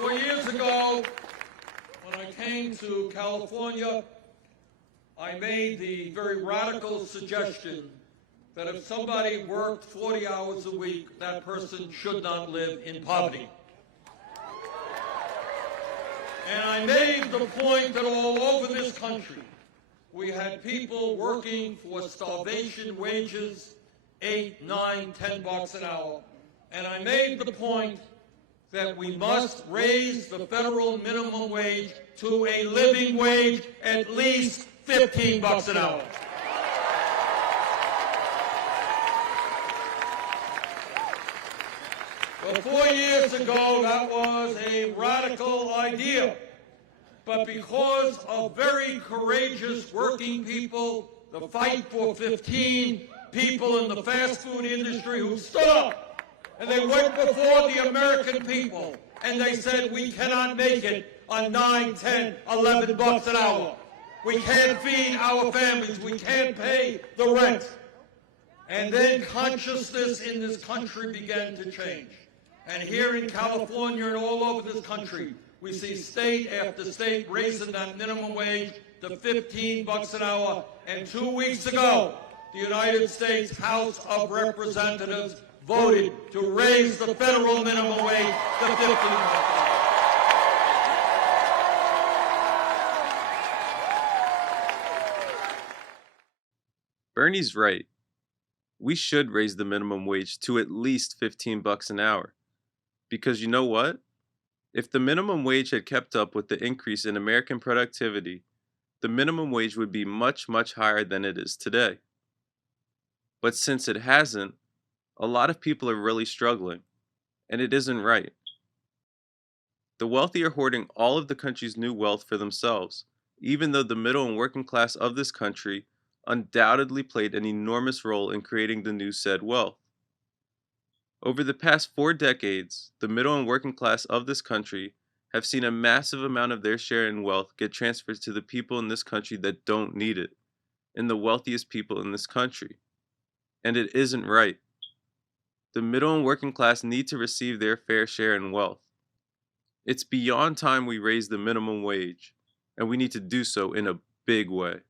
4 years ago, when I came to California, I made the very radical suggestion that if somebody worked 40 hours a week, that person should not live in poverty. And I made the point that all over this country, we had people working for starvation wages, $8, $9, $10 an hour. And I made the point that we must raise the federal minimum wage to a living wage, at least $15 an hour. Well, 4 years ago, that was a radical idea. But because of very courageous working people, the fight for 15 people in the fast food industry who stood up, and they went before the American people, and they said, we cannot make it on $9, $10, $11 an hour. We can't feed our families. We can't pay the rent. And then consciousness in this country began to change. And here in California and all over this country, we see state after state raising that minimum wage to $15 an hour. And 2 weeks ago, the United States House of Representatives voted to raise the federal minimum wage to $15 an hour. Bernie's right. We should raise the minimum wage to at least $15 an hour. Because you know what? If the minimum wage had kept up with the increase in American productivity, the minimum wage would be much, much higher than it is today. But since it hasn't, a lot of people are really struggling, and it isn't right. The wealthy are hoarding all of the country's new wealth for themselves, even though the middle and working class of this country undoubtedly played an enormous role in creating the new said wealth. Over the past 4 decades, the middle and working class of this country have seen a massive amount of their share in wealth get transferred to the people in this country that don't need it, and the wealthiest people in this country. And it isn't right. The middle and working class need to receive their fair share in wealth. It's beyond time we raise the minimum wage, and we need to do so in a big way.